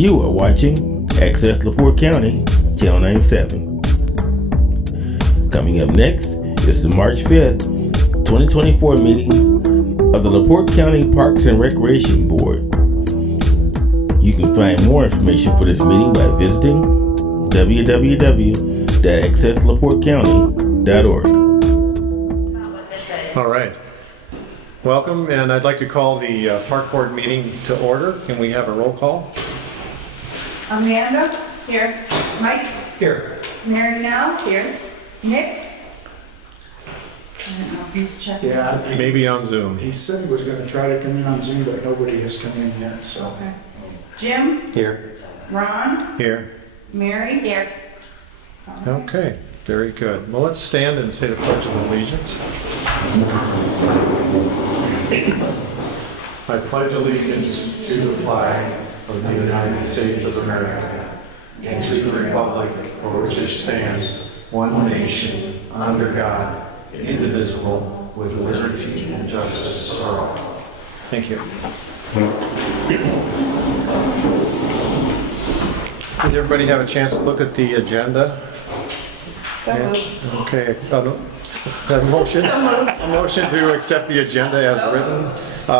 You are watching Access LaPorte County, Channel 97. Coming up next is the March 5th, 2024 meeting of the LaPorte County Parks and Recreation Board. You can find more information for this meeting by visiting www.accesslaportecounty.org. All right. Welcome, and I'd like to call the Park Board meeting to order. Can we have a roll call? Amanda? Here. Mike? Here. Mary now? Here. Nick? I don't know if you need to check. Yeah, Maybe on Zoom. he said he was gonna try to come in on Zoom, but nobody has come in yet, so. Okay. Jim? Here. Here. Mary? Here. Okay, very good. Well, let's stand and say the Pledge of Allegiance. I pledge allegiance to the flag of the United States of America and to the republic for which it stands, one nation, under God, indivisible, with liberty and justice for all. Thank you. Did everybody have a chance to look at the agenda? So moved. Okay, a motion? A motion to accept the agenda as written.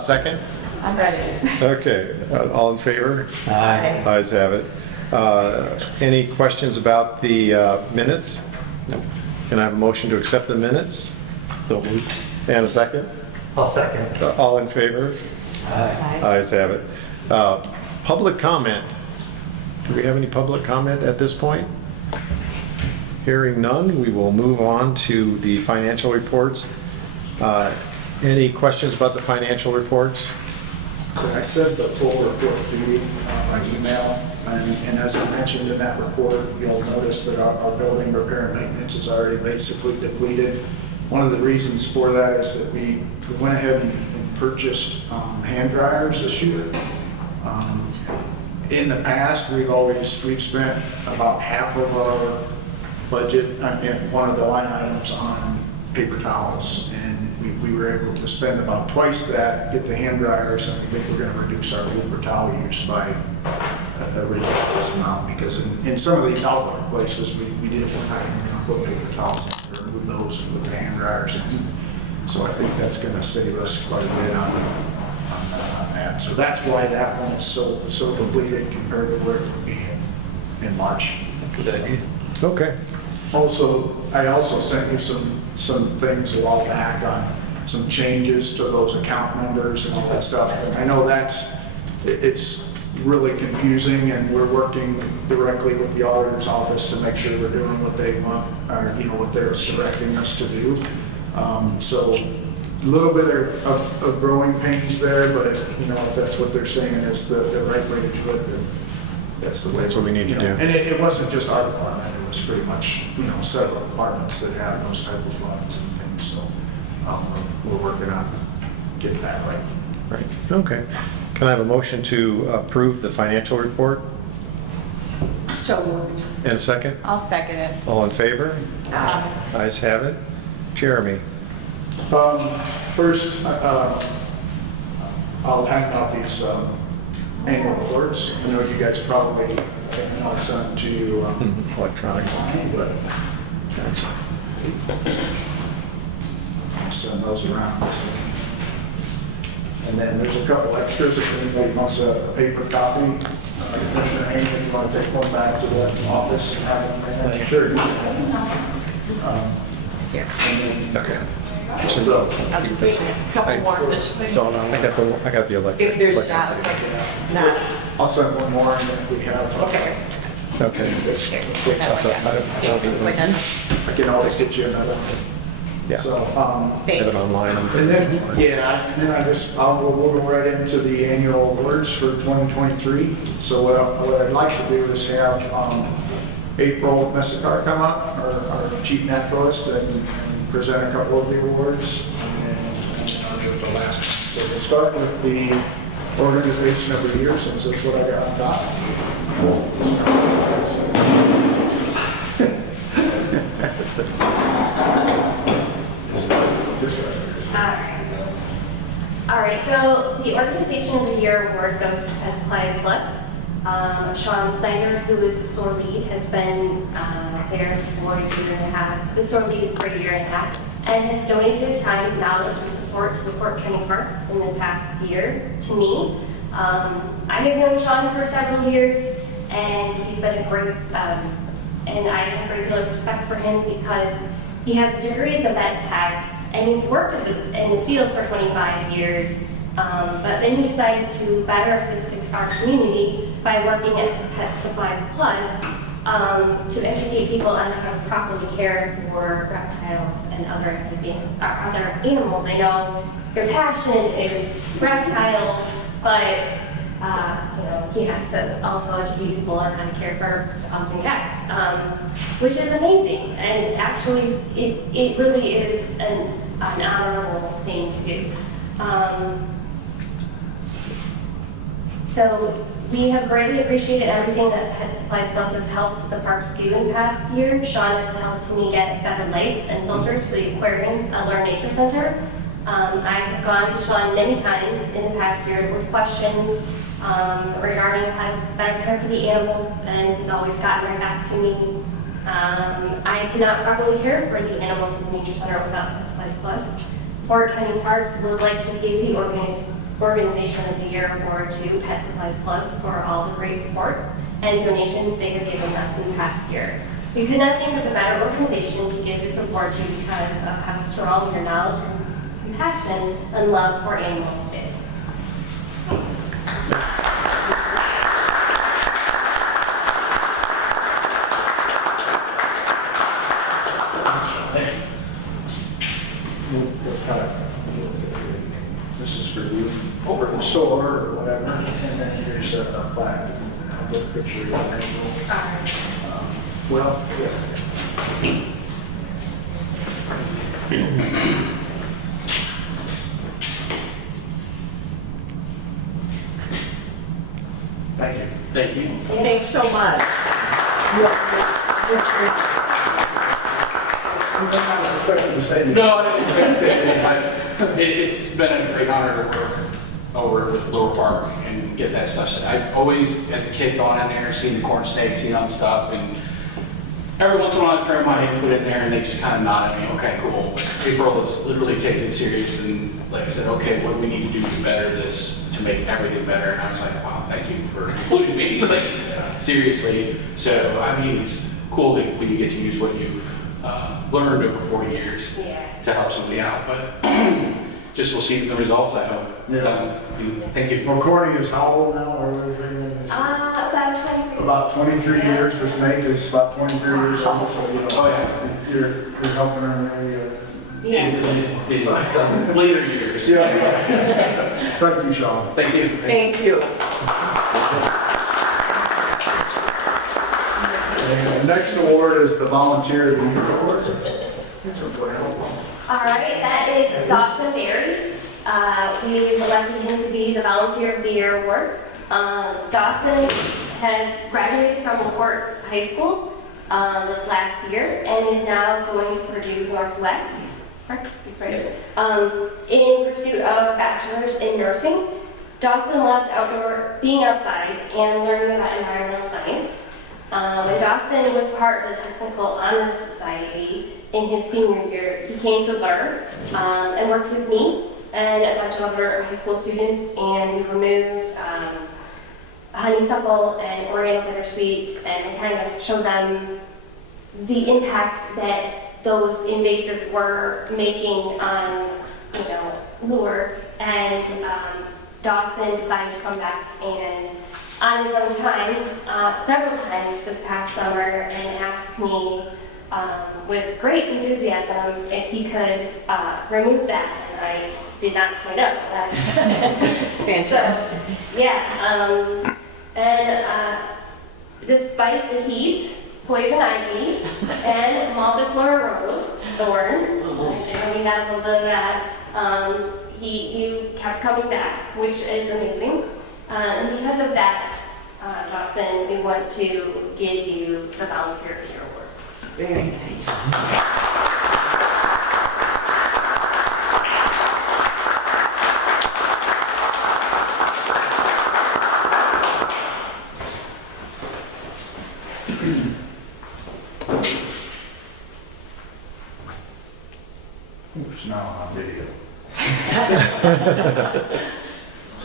Second? I'm ready. Okay, all in favor? Aye. Ayes have it. Any questions about the minutes? Can I have a motion to accept the minutes? So moved. And a second? I'll second. All in favor? Aye. Ayes have it. Public comment. Do we have any public comment at this point? Hearing none, we will move on to the financial reports. Any questions about the financial reports? I sent the full report to you by email, and as I mentioned in that report, you'll notice that our building repair and maintenance is already basically depleted. One of the reasons for that is that we went ahead and purchased hand dryers this year. In the past, we've spent about half of our budget in one of the line items on paper towels, and we were able to spend about twice that, get the hand dryers, and we think we're going to reduce our paper towel use by a ridiculous amount, because in some of these outdoor places, we're not even going to put paper towels in, or remove those and put the hand dryers in. So I think that's going to save us quite a bit on that. So that's why that one is so depleted compared to where it would be in March. Okay. Also, I also sent you some things a while back on some changes to those account numbers and all that stuff. And I know it's really confusing, and we're working directly with the auditor's office to make sure we're doing what they want, or what they're directing us to do. So a little bit of growing pains there, but if that's what they're saying is the right way to do it, then that's the way. That's what we need to do. And it wasn't just our department, it was pretty much, several departments that have those type of funds and things, so we're working on getting that right. Right, okay. Can I have a motion to approve the financial report? So moved. And a second? I'll second it. All in favor? Aye. Ayes have it. Jeremy? First, I'll hand out these annual reports. I know you guys probably sent them to you Electronic. but I'll send those around. And then there's a couple extras if anybody wants a paper copy. Commissioner Haynes, if you want to take one back to the office and have them, sure. Okay. So, Couple more this week. I got the electric. If there's not, it's like not. I'll send one more and then if we have. Okay. Okay. I can always get you another one. Yeah. So, Have it online. and then, I'll go right into the annual awards for 2023. So what I'd like to do is have April Messicar come up, our chief naturalist, and present a couple of the awards. And then I'll do the last. So we'll start with the organization of the year, since that's what I got on top. All right, so the Organization of the Year award goes to Supplies Plus. Sean Snyder, who is the store lead, has been there for a year and a half, the store lead for a year and a half, and has donated his time, knowledge, and support to LaPorte County Parks in the past year to me. I have known Sean for several years, and he's been a great, and I have a great deal of respect for him because he has degrees of ed tech, and he's worked in the field for 25 years. But then he decided to better assist our community by working at Pet Supplies Plus to educate people on how to properly care for reptiles and other animals. I know your passion is reptiles, but he has to also educate people on how to care for dogs and cats, which is amazing. And actually, it really is an honorable thing to do. So we have greatly appreciated everything that Pet Supplies Plus has helped the parks do in the past year. Sean has helped me get better lights and filters for the aquariums at our nature center. I have gone to Sean many times in the past year with questions regarding how to better care for the animals, and he's always gotten right back to me. I cannot properly care for the animals in the nature center without Pet Supplies Plus. Fort County Parks would like to give the Organization of the Year award to Pet Supplies Plus for all the great support and donations they have given us in the past year. We could not think of a better organization to give this award to because of how strong your knowledge and compassion and love for animals is. This is for you, over the store or whatever, and then here's a plaque, and I'll put a picture of your name. Well, yeah. Thank you. Thank you. Thanks so much. I was expecting to say that. No, I didn't expect to say anything. It's been a great honor to work over with Lower Park and get that stuff set. I've always, as a kid, gone in there, seen the corn snakes, seen all the stuff, and every once in a while I throw my input in there and they just kind of nod at me, okay, cool. But April is literally taking it serious and like I said, okay, what do we need to do to better this, to make everything better? And I was like, wow, thank you for including me, like, seriously. So, I mean, it's cool that when you get to use what you've learned over 40 years to help somebody out, but just we'll see the results, I hope. Yeah. So, thank you. Well, Courtney is how old now? About 23. About 23 years. The snake is about 23 years old, so Oh, yeah. you're helping her maybe. In later years. Yeah. Thank you, Sean. Thank you. Thank you. And the next award is the Volunteer of the Year Award. All right, that is Dawson Berry. We elected him to be the Volunteer of the Year award. Dawson has graduated from LaPorte High School this last year and is now going to Purdue Northwest. That's right. In pursuit of a bachelor's in nursing. Dawson loves being outside and learning about environmental science. When Dawson was part of the Technical Honor Society in his senior year, he came to learn and worked with me and a bunch of other high school students and removed honeysuckle and oriental bittersweet and kind of showed them the impact that those invasives were making on, lure. And Dawson decided to come back and on his own time, several times this past summer, and asked me with great enthusiasm if he could remove that, and I did not say no. Fantastic. So, yeah, and despite the heat, poison ivy, and multiflora thorns, we got a little bit of that, you kept coming back, which is amazing. And because of that, Dawson, we want to give you the Volunteer of the Year award. Very nice.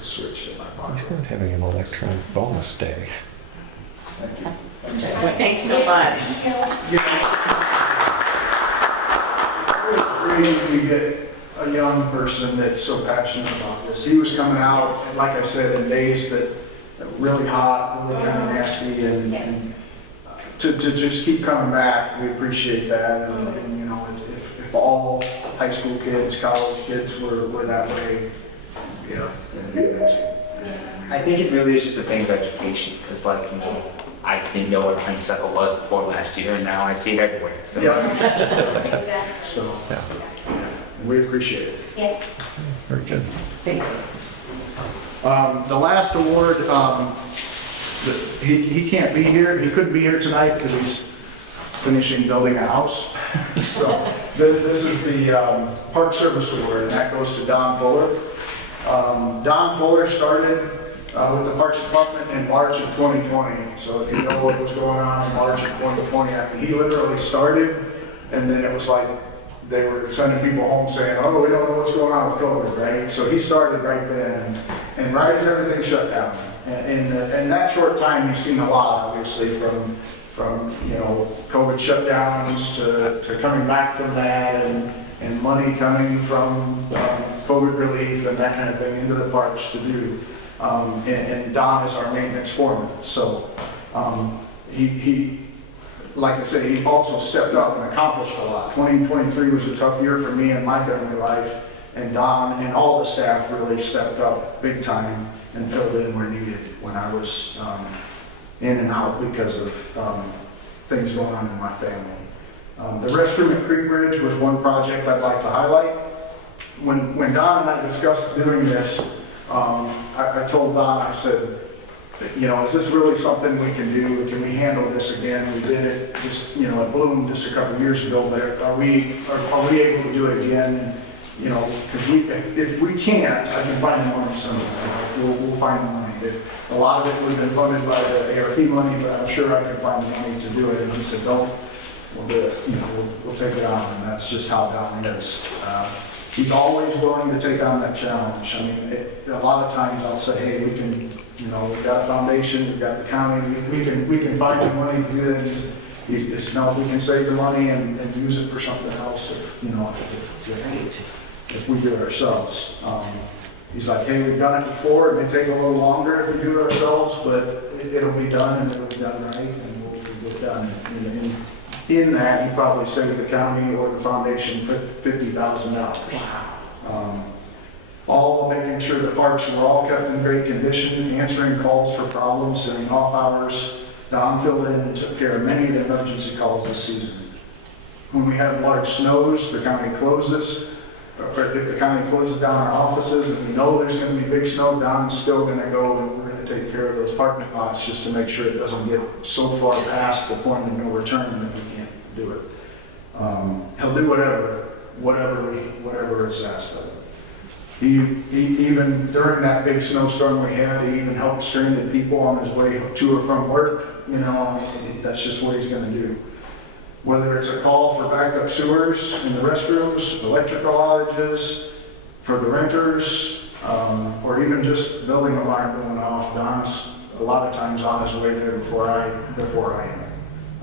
Switch in my pocket. He's not having an electronic bonus day. Thank you. Thanks so much. We get a young person that's so passionate about this. He was coming out, and like I said, in days that really hot, really kind of nasty, and to just keep coming back, we appreciate that. And you know, if all high school kids, college kids were that way, yeah, it'd be amazing. I think it really is just a thing of education, because like, you know, I didn't know what honeysuckle was before last year, and now I see it everywhere. So. Yeah. So, Yeah. we appreciate it. Yeah. Very good. The last award, he can't be here. He couldn't be here tonight because he's finishing building a house. So this is the Park Service Award, and that goes to Don Fuller. Don Fuller started with the Parks Department in March of 2020. So if you know what was going on in March of 2020, I mean, he literally started, and then it was like they were sending people home saying, oh, we don't know what's going on with COVID, right? So he started right then, and right as everything shut down. And in that short time, he's seen a lot, obviously, from you know, COVID shutdowns to coming back from that, and money coming from COVID relief and that kind of thing into the parks to do. And Don is our maintenance foreman. So he, like I said, he also stepped up and accomplished a lot. 2023 was a tough year for me and my family life, and Don and all the staff really stepped up big time and filled in where needed when I was in and out because of things going on in my family. The restroom at Creek Ridge was one project I'd like to highlight. When Don and I discussed doing this, I told Don, I said, you know, is this really something we can do? Can we handle this again? We did it just, you know, at Bloom just a couple of years ago, but are we able to do it again? You know, because if we can't, I can find the money somewhere. We'll find the money. A lot of it was been funded by the ARP money, but I'm sure I can find the money to do it. And he said, don't, we'll do it. You know, we'll take it on, and that's just how Don is. He's always willing to take on that challenge. I mean, a lot of times I'll say, hey, we can, you know, we've got a foundation, we've got the county, we can find the money to do this. He's just, no, we can save the money and use it for something else, you know, if we do it ourselves. He's like, hey, we've done it before, it may take a little longer if we do it ourselves, but it'll be done, and it'll be done right, and we'll get done. And in that, he probably saved the county or the foundation $50,000. Wow. All while making sure the parks were all kept in great condition, answering calls for problems during off hours. Don filled in and took care of many of the emergency calls this season. When we have large snows, the county closes. Or if the county closes down our offices and we know there's going to be big snow, Don's still going to go and we're going to take care of those parking lots just to make sure it doesn't get so far past the point of no return that we can't do it. He'll do whatever it's asked of him. He even during that big snowstorm we had, he even helped stranded people on his way to or from work. You know, that's just what he's going to do. Whether it's a call for backup sewers in the restrooms, electrical outages for the renters, or even just building alarm going off, Don's a lot of times on his way there before I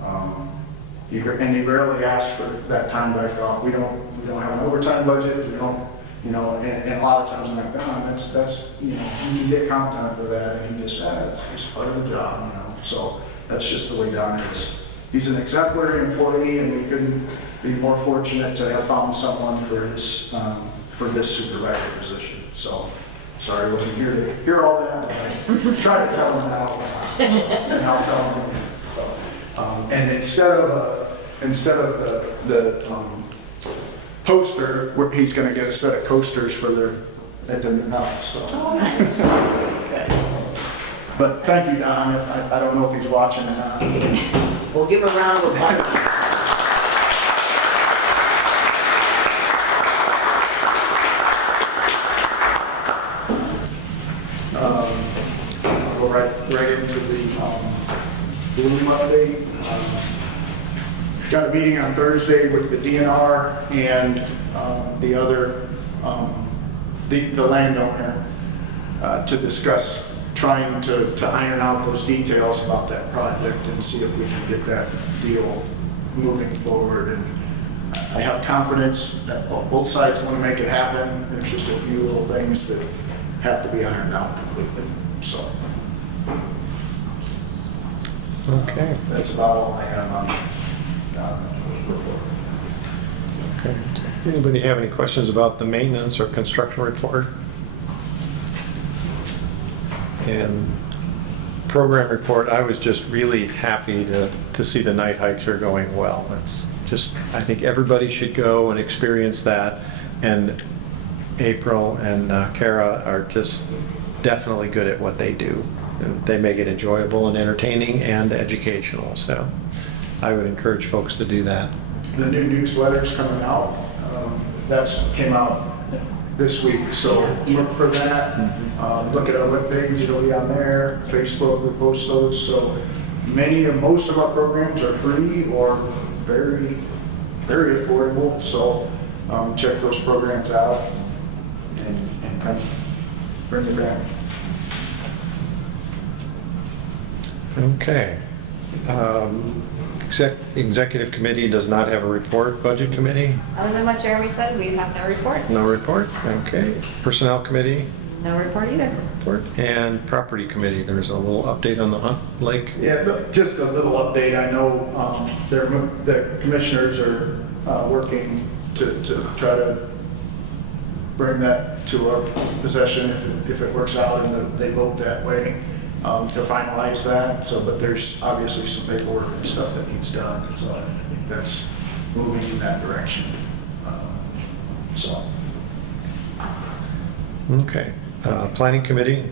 am. He rarely asks for that time back off. We don't have an overtime budget. We don't, you know, and a lot of times I'm like, Don, that's you know, you can get comp time for that, and he just says it's just part of the job, you know. So that's just the way Don is. He's an exemplary employee, and we couldn't be more fortunate to have found someone for this supervisor position. So, sorry I wasn't here to hear all that, but I try to tell him now, and I'll tell him. So, and instead of the poster, he's going to get a set of coasters for at their new house. So. Oh, nice. Good. But thank you, Don. I don't know if he's watching or not. We'll give a round of applause. I'll go right into the Bloom update. Got a meeting on Thursday with the DNR and the other the landowner to discuss trying to iron out those details about that project and see if we can get that deal moving forward. And I have confidence that both sides want to make it happen. There's just a few little things that have to be ironed out completely. So Okay. that's about all I have on the report. Okay. Anybody have any questions about the maintenance or construction report? And program report, I was just really happy to see the night hikes are going well. It's just, I think everybody should go and experience that. And April and Kara are just definitely good at what they do. And they make it enjoyable and entertaining and educational. So I would encourage folks to do that. The new newsletter's coming out. That's came out this week, so look for that. Look at our webpage, it'll be on there. Facebook, we post those. So most of our programs are free or very, very affordable. So check those programs out and come bring it back. Okay. Executive committee does not have a report. Budget committee, Other than what Jeremy said, we have no report. no report. Okay. Personnel committee, No report either. report. And property committee, there's a little update on the Hunt Lake. Yeah, look, just a little update. I know the commissioners are working to try to bring that to our possession if it works out and they vote that way, to finalize that. So, but there's obviously some paperwork and stuff that needs done. So I think that's moving in that direction. So. Okay. Planning committee,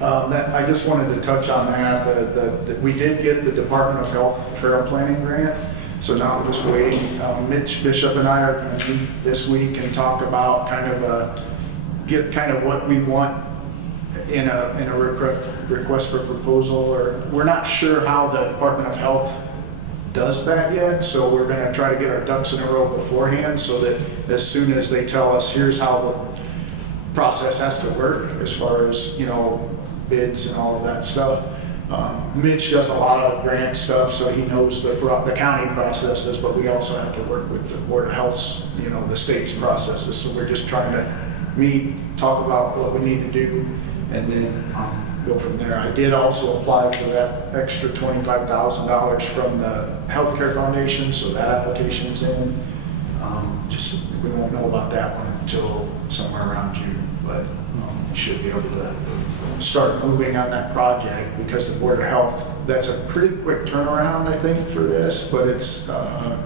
I just wanted to touch on that we did get the Department of Health Trail Planning Grant. So now we're just waiting. Mitch Bishop and I are going to meet this week and talk about get what we want in a request for proposal. Or we're not sure how the Department of Health does that yet. So we're going to try to get our ducks in a row beforehand so that as soon as they tell us, here's how the process has to work as far as, bids and all of that stuff. Mitch does a lot of grant stuff, so he knows the county processes, but we also have to work with the Board of Health's, the state's processes. So we're just trying to meet, talk about what we need to do, and then go from there. I did also apply for that extra $25,000 from the Healthcare Foundation, so that application's in. We won't know about that one until somewhere around June, but we should be able to start moving on that project because the Board of Health, that's a pretty quick turnaround, I think, for this, but it's, so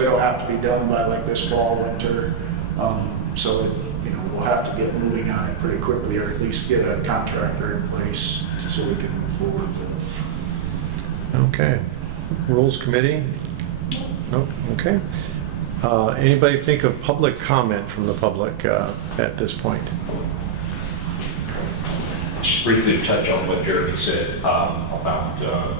it'll have to be done by like this fall, winter. We'll have to get moving on it pretty quickly, or at least get a contractor in place so we can move forward with it. okay. Rules committee? Nope, okay. Anybody think of public comment from the public at this point? Just briefly to touch on what Jeremy said about the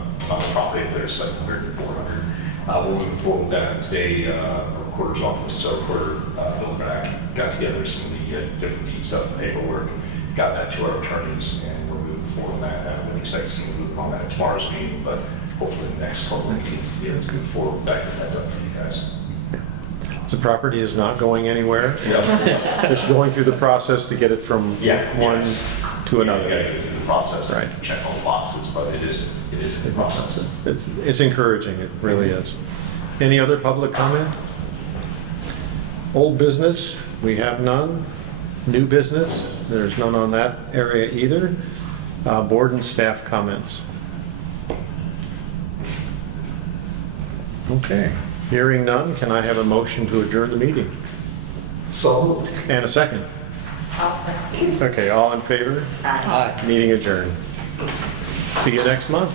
property, there's 700 and 400. We're moving forward with that today. Our recorder's office, our recorder, Bill and I got together some of the different deed stuff and paperwork, got that to our attorneys, and we're moving forward on that. I wouldn't expect to see a move on that at tomorrow's meeting, but hopefully the next couple of meetings, we'll be able to move forward back and that done for you guys. The property is not going anywhere. Yeah. Just going through the process to get it from one to another. You gotta go through the process Right. and check all the boxes, but it is the process. It's encouraging, it really is. Any other public comment? Old business, we have none. New business, there's none on that area either. Board and staff comments. Okay, hearing none, can I have a motion to adjourn the meeting? So. And a second. I'll second. Okay, all in favor? Aye. Meeting adjourned. See you next month.